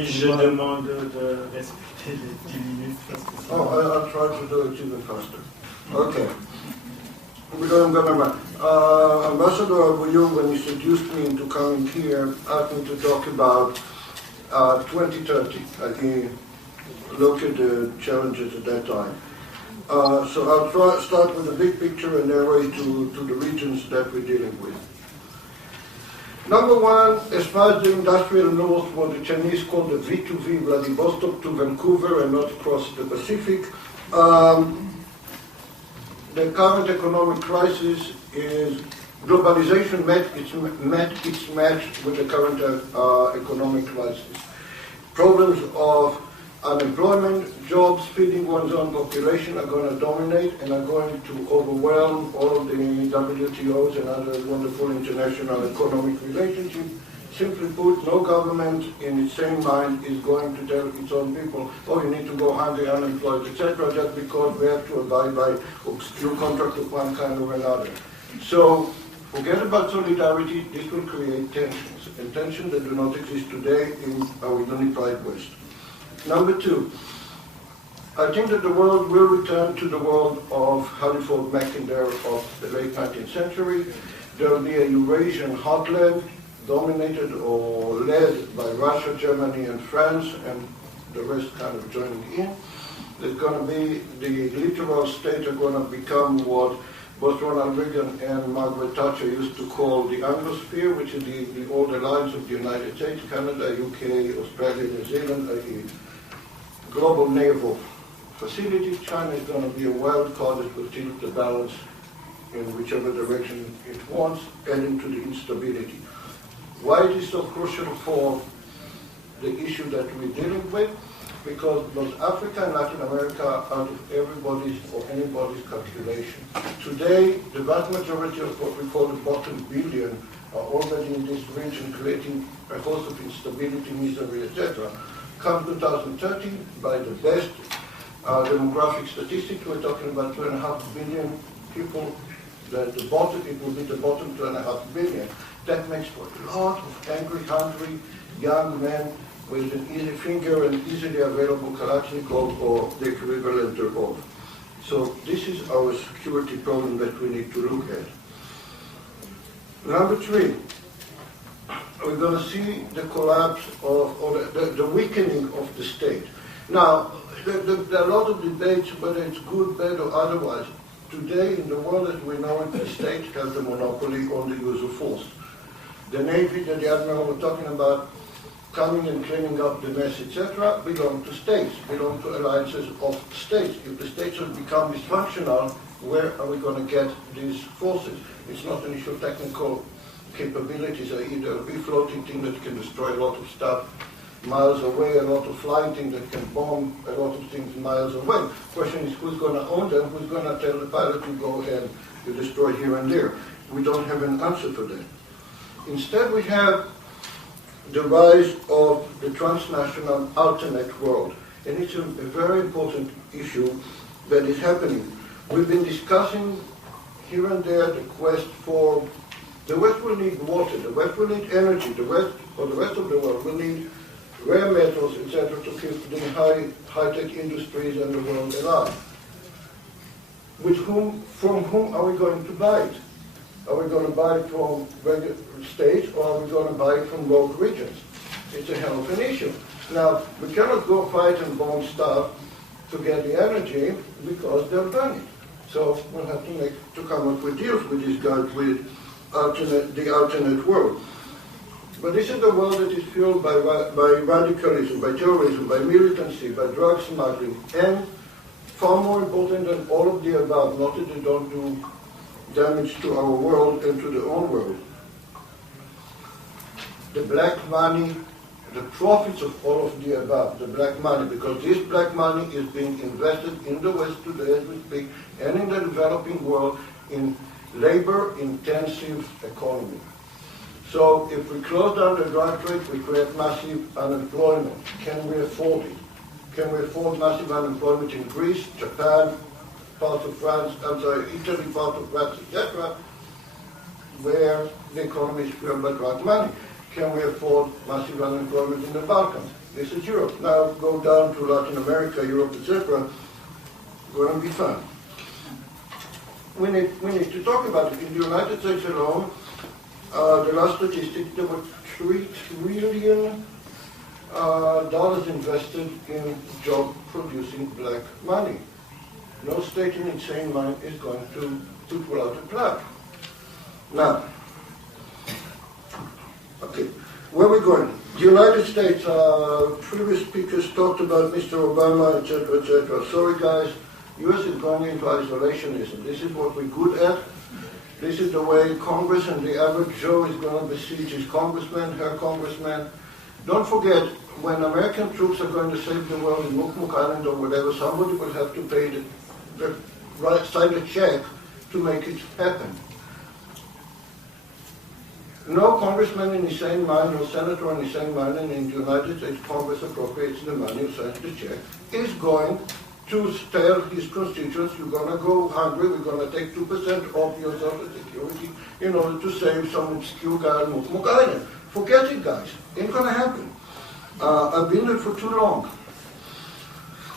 Oui, je demande de respecter les 10 minutes. Oh, I'll try to do it even faster. Okay. Because I'm gonna run. Ambassador Abouyoum, when he seduced me into coming here, asked me to talk about 2030. He looked at the challenges at that time. So I'll start with the big picture and narrate to the regions that we're dealing with. Number one, as far as the industrial north, what the Chinese call the V2V, Vladivostok to Vancouver and not across the Pacific, the current economic crisis is globalization met its match with the current economic crisis. Problems of unemployment, jobs, feeding one's own population are going to dominate and are going to overwhelm all of the WTOs and other wonderful international economic relationships. Simply put, no government in its sane mind is going to tell its own people, oh, you need to go hungry, unemployed, etc., just because we have to abide by obscure contract of one kind or another. So forget about solidarity. This will create tensions, and tensions that do not exist today in our unified West. Number two, I think that the world will return to the world of Haliford Mackinder of the late 19th century. There will be a Eurasian heartland dominated or led by Russia, Germany, and France, and the rest kind of joining in. There's going to be, the littoral states are going to become what both Ronald Reagan and Margaret Thatcher used to call the Anglosphere, which is the old alliance of the United States, Canada, UK, Australia, New Zealand, a global naval facility. China is going to be a wild card that will tilt the balance in whichever direction it wants, adding to the instability. Why it is so crucial for the issue that we're dealing with? Because both Africa and Latin America are out of everybody's or anybody's calculation. Today, the vast majority of what we call the bottom billion are already in this region, creating a host of instability, misery, etc. Come 2030, by the best demographic statistics, we're talking about 2.5 billion people. The bottom, it will be the bottom 2.5 billion. That makes for a lot of angry, hungry young men with an easy finger and easily available Kalashnikov or the equivalent thereof. So this is our security problem that we need to look at. Number three, we're going to see the collapse of, or the weakening of the state. Now, there are a lot of debates whether it's good, bad, or otherwise. Today, in the world as we know it, the state has the monopoly on the use of force. The Navy that the Admiral was talking about, coming and cleaning up the mess, etc., belong to states, belong to alliances of states. If the states have become dysfunctional, where are we going to get these forces? It's not an issue of technical capabilities, i.e. there will be floating thing that can destroy a lot of stuff miles away, a lot of flying thing that can bomb a lot of things miles away. The question is who's going to own them, who's going to tell the pilot to go and to destroy here and there. We don't have an answer for that. Instead, we have the rise of the transnational alternate world. And it's a very important issue that is happening. We've been discussing here and there the quest for, the West will need water, the West will need energy, the West, or the rest of the world will need rare metals, etc., to keep the high-tech industries and the world alive. From whom are we going to buy it? Are we going to buy it from regular states, or are we going to buy it from local regions? It's a hell of an issue. Now, we cannot go fight and bomb stuff to get the energy because they'll burn it. So we'll have to come up with deals with these guys with the alternate world. But this is the world that is fueled by radicalism, by terrorism, by militancy, by drug smuggling, and far more important than all of the above, not that they don't do damage to our world and to their own world. The black money, the profits of all of the above, the black money, because this black money is being invested in the West today as we speak, and in the developing world in labor-intensive economy. So if we close down the drug trade, we create massive unemployment. Can we afford it? Can we afford massive unemployment in Greece, Japan, parts of France, Italy, part of France, etc., where the economy is fueled by drug money? Can we afford massive unemployment in the Balkans? This is Europe. Now go down to Latin America, Europe, etc. Going to be fun. We need to talk about it. In the United States alone, the last statistic, there were $3 trillion invested in job-producing black money. No state in its sane mind is going to pull out a plug. Now, okay, where are we going? The United States, previous speakers talked about Mr. Obama, etc., etc. Sorry, guys, U.S. is going into isolationism. This is what we're good at. This is the way Congress and the average Joe is going to besiege his congressman, her congressman. Don't forget, when American troops are going to save the world in Mukmuk Island or whatever, somebody will have to pay sign a check to make it happen. No congressman in his sane mind, no senator in his sane mind, and in the United States Congress appropriates the money or signs the check, is going to tell his constituents, you're going to go hungry, we're going to take 2% off your social security in order to save some obscure guy in Mukmuk Island. Forget it, guys. Ain't going to happen. I've been there for too long.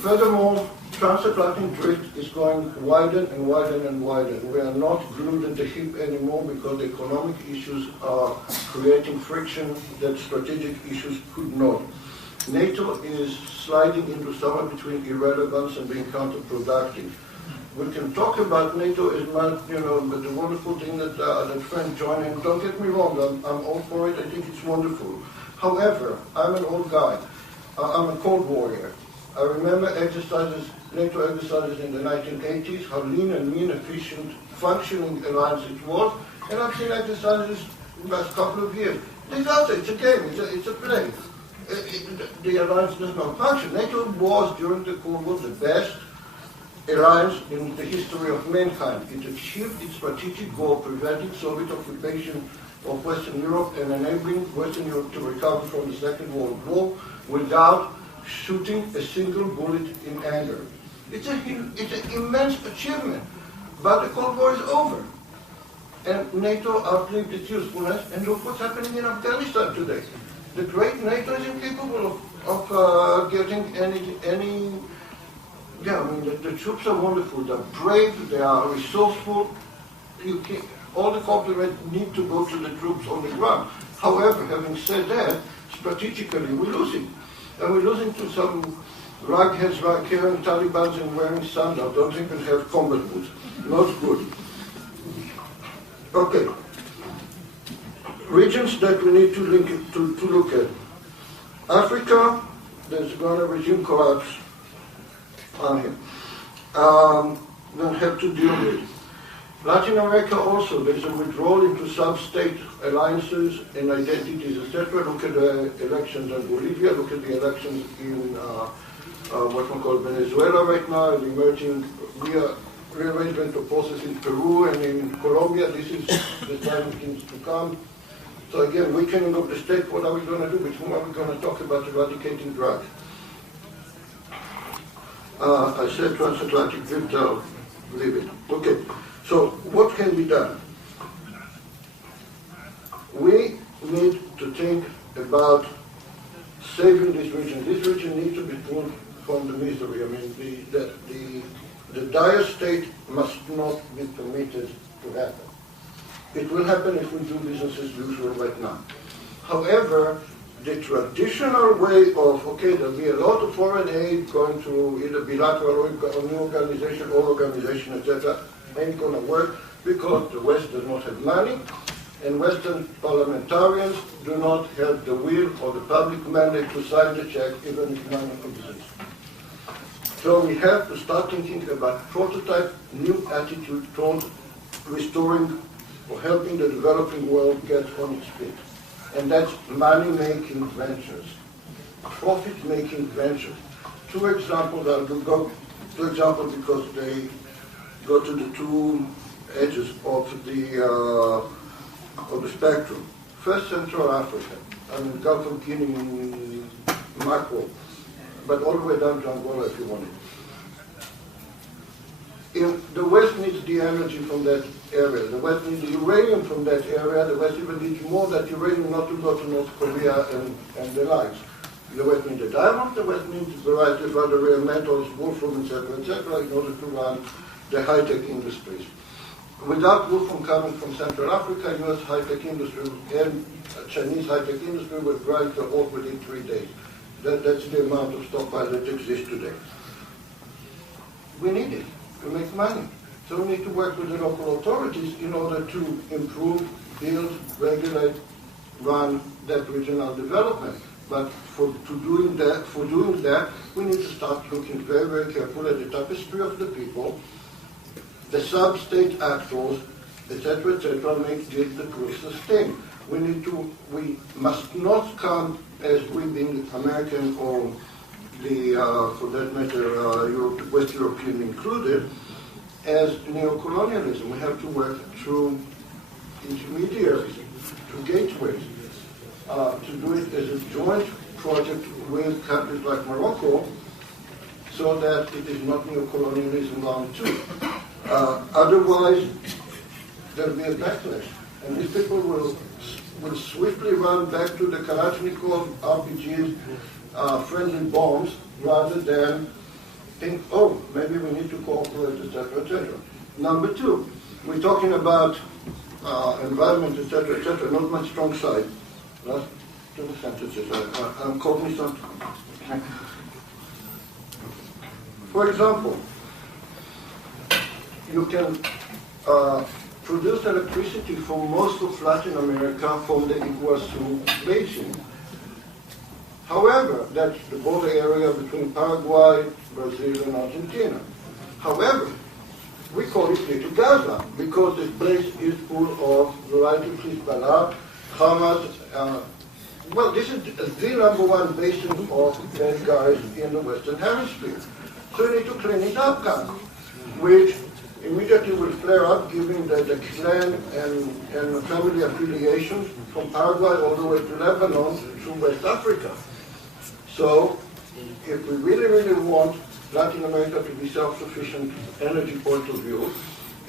Furthermore, transatlantic drift is going wider and wider and wider. We are not glued at the hip anymore because the economic issues are creating friction that strategic issues could not. NATO is sliding into somewhere between irrelevance and being counterproductive. We can talk about NATO as much, but the wonderful thing that friends join in, don't get me wrong, I'm all for it, I think it's wonderful. However, I'm an old guy. I'm a cold warrior. I remember NATO exercises in the 1980s, how lean and mean, efficient, functioning alliance it was, and I've seen exercises in the last couple of years. Disaster, it's a game, it's a play. The alliance does not function. NATO was, during the Cold War, the best alliance in the history of mankind. It achieved its strategic goal, preventing Soviet occupation of Western Europe and enabling Western Europe to recover from the Second World War without shooting a single bullet in anger. It's an immense achievement, but the Cold War is over. And NATO outlived its usefulness, and look what's happening in Afghanistan today. The great NATO is incapable of getting any. Yeah, I mean, the troops are wonderful. They're brave. They are resourceful. All the compliments need to go to the troops on the ground. However, having said that, strategically we're losing, and we're losing to some ragheads carrying Talibans and wearing sandals. Don't even have combat boots. Not good. Okay. Regions that we need to look at. Africa, there's going to resume collapse on here. We'll have to deal with it. Latin America also, there's a withdrawal into sub-state alliances and identities, etc. Look at the elections in Bolivia, look at the elections in what we call Venezuela right now, the emerging rearrangement of forces in Peru and in Colombia. This is the time of things to come. So again, weakening of the state, what are we going to do? With whom are we going to talk about eradicating drugs? I said transatlantic drift, I'll leave it. Okay, so what can be done? We need to think about saving this region. This region needs to be pulled from the misery. I mean, the dire state must not be permitted to happen. It will happen if we do business as usual right now. However, the traditional way of, okay, there'll be a lot of foreign aid going to either bilateral or new organization, all organization, etc., ain't going to work because the West does not have money, and Western parliamentarians do not have the will or the public mandate to sign the check, even if money exists. So we have to start thinking about prototype, new attitude towards restoring or helping the developing world get on its feet. And that's money-making ventures, profit-making ventures. Two examples, I'll go two examples because they go to the two edges of the spectrum. First, Central Africa, I mean Gulf of Guinea macro, but all the way down to Angola if you want it. If the West needs the energy from that area, the West needs the uranium from that area, the West even needs more of that uranium not to go to North Korea and the likes. The West needs the diamonds, the West needs a variety of other rare metals, wolfram, etc., in order to run the high-tech industries. Without wolfram coming from Central Africa, U.S. high-tech industry and Chinese high-tech industry will grind the ore within 3 days. That's the amount of stockpile that exists today. We need it to make money. So we need to work with the local authorities in order to improve, build, regulate, run that regional development. But for doing that, we need to start looking very, very carefully at the tapestry of the people, the sub-state actors, etc., make this the truth sustain. We must not come as we being American or the, for that matter, West European included, as neocolonialism. We have to work through intermediaries, through gateways, to do it as a joint project with countries like Morocco, so that it is not neocolonialism round two. Otherwise, there will be a backlash, and these people will swiftly run back to the Kalashnikov, RPGs, friendly bombs, rather than think, oh, maybe we need to cooperate, etc., etc. Number two, we're talking about environment, etc., not my strong side. Last two sentences, I'm cognizant. For example, you can produce electricity for most of Latin America from the Iguazu Basin. However, that's the border area between Paraguay, Brazil, and Argentina. However, we call it Little Gaza because this place is full of variety of Hezbollah, Hamas. Well, this is the number one basin of bad guys in the Western Hemisphere. So you need to clean it up now, which immediately will flare up, given the clan and family affiliations from Paraguay all the way to Lebanon to West Africa. So, if we really, really want Latin America to be self-sufficient energy point of view,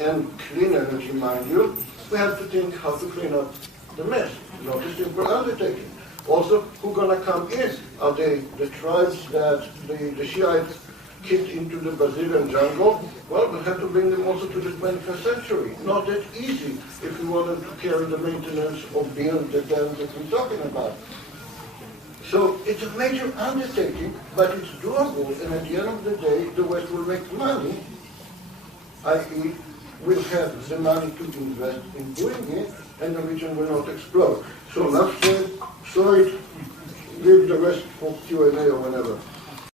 and clean energy, mind you, we have to think how to clean up the mess. Not a simple undertaking. Also, who's going to come in? Are they the tribes that the Shiites kicked into the Brazilian jungle? Well, we'll have to bring them also to the 21st century. Not that easy if we want them to carry the maintenance or build the dams that we're talking about. So it's a major undertaking, but it's doable, and at the end of the day, the West will make money, i.e., we'll have the money to invest in doing it, and the region will not explode. So enough said, sorry, leave the rest for Q&A or whenever.